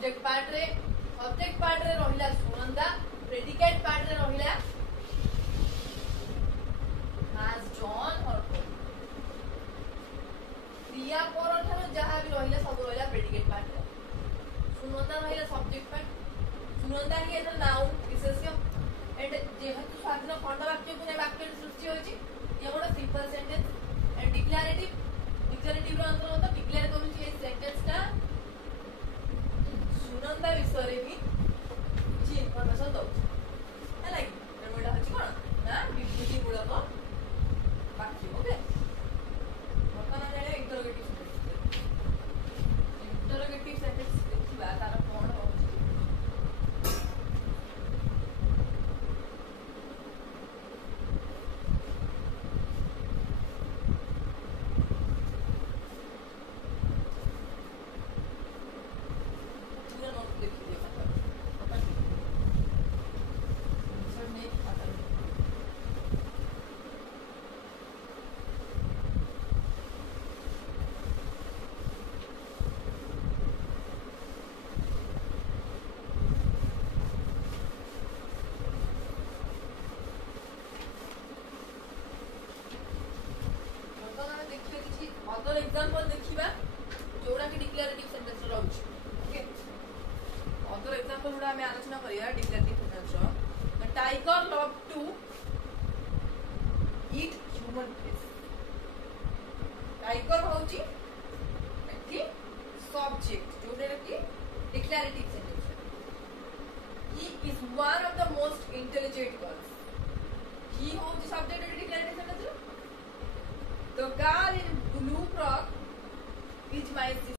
Subject part रे रहिला Sunanda predicate part रे रहिला has drawn or क्रिया पर ठार जहां भी रहिला सब रहिला प्रेडिकेट पार्ट रे सुनंदा रहिला सब्जेक्ट पार्ट सुनंदा ही एटा नाउन विशेष्य एंड जेहेतु स्वाधीन खंड वाक्य को वाक्य सृष्टि होची ये गोटा सिंपल सेंटेंस एंड डिक्लेरेटिव रो अंतर्गत डिक्लेयर करूची ए सेंटेंस का सुनंदा विषय रे भी जी इन्फॉर्मेशन दो है लाइक एटा होची कोन ना विवृत्ति मूलक वाक्य ओके वर्तमान रे इंटरोगेटिव सेंटेंस देखिबा तार कोन होची अदर एग्जांपल देखिबा जोड़ा कि डिक्लेरेटिव सेंटेंस रहउछ ओके अदर एग्जांपल गुडा हमें आलोचना करिया डिक्लेरेटिव सेंटेंस रो the tiger love to eat human flesh tiger होउची एठी सब्जेक्ट जोड़ा कि declarative sentence he is one of the most intelligent girls he होउची subject declarative sentence The girl in blue frock is my sister.